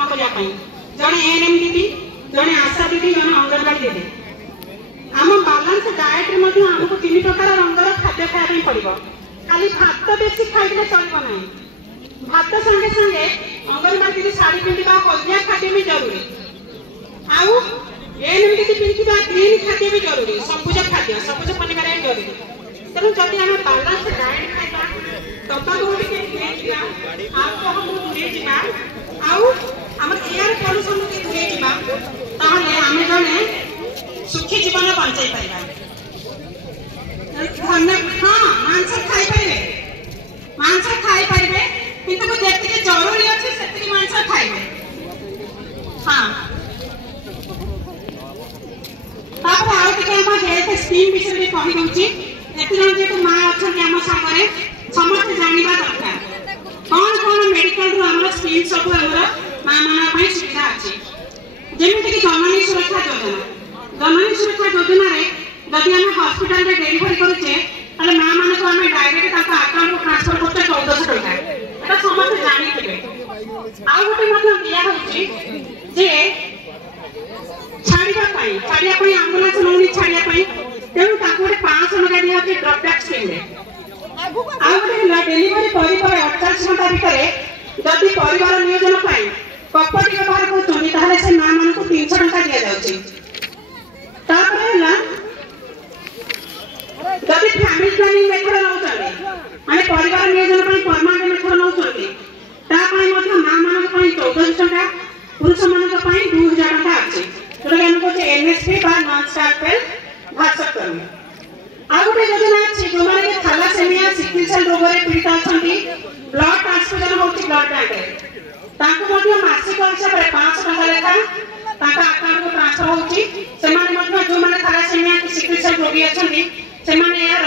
काम करने जड़े एएनएम दीदी जड़े आशा दीदी जड़े अंगनवाड़ी दीदी आम बालांस डाएट आमको 3 प्रकार रंगर खाद्य खाया पड़ो खाली भात बेसी खाइले चलो ना भात संगे संगे अंगनवाड़ी दीदी शाढ़ी पिंधा हल्दिया खाद्य भी जरूरी आउ एएनएम दीदी पिंधा ग्रीन खाद्य भी जरूरी सबुज खाद्य सबुज पनीपरिया भी जरूरी तेणु जदि आम बालांस डाएट खाइबा टमाटो आल्कोहल दूरे जावा आउ आम एयर पल्यूशन के दूरे जावा ताहले आम जने सुखी जीवन बंचाई पाइबा हाँ मांस खाई पारे किंतु जेतिके जरूरी अछि सेतिके मांस खाइबे हाँ तापर आउ टिके हम हेल्थ स्कीम विषय में कहि दउची एति जन जे मां अछन हम संगरे समस्त जानिबा दरकार कौन कौन मेडिकल रो हमर स्कीम सब हमर मां माना पई सुविधा अछि जेमिति कि जननी सुरक्षा योजना रे जदि हम हॉस्पिटल रे डेलीवरी करूचे ताले मां माने को हम डायरेक्ट ताका अकाउंट को ट्रांसफर करते 1400 टका एटा समस्त जानि थिबे आ गोटे मतलब दिया होची जे छाड़िया पई एम्बुलेंस लोनी छाड़िया पई तेनु ताको 500 टका दिया होची ड्रॉप टैक्स स्कीम रे आ गोटे डेलीवरी परिपर 48 घंटा भितरे जदि परिवार नियोजन पई कपटी व्यवहार करछोनी ताले से मां मान को 300 टका दिया जाउची तापर ना जदि फैमिली प्लानिंग मेथड नउचले माने परिवार नियोजन पई परमानेंट मेथड नउचले ता पई मध्ये मां मान पई 1400 टका पुरुष मान पई 2000 टका अछि जोरा हम को एनएसपी बा नॉन स्टैपल भाषाक्रम आ गोटे योजना अछि जो माने के थैलासेमिया सिकल सेल रोग रे पीड़ित अछंती ब्लड ट्रांसफ्यूजन होती ब्लड बैंक रे ताको मध्ये मासिक हिसाब रे 500 टका लेखा ताका अकाउंट को ट्रांसफर होती से माने मध्ये जो माने थैलासेमिया सिकल सेल रोगी अछंती से माने यार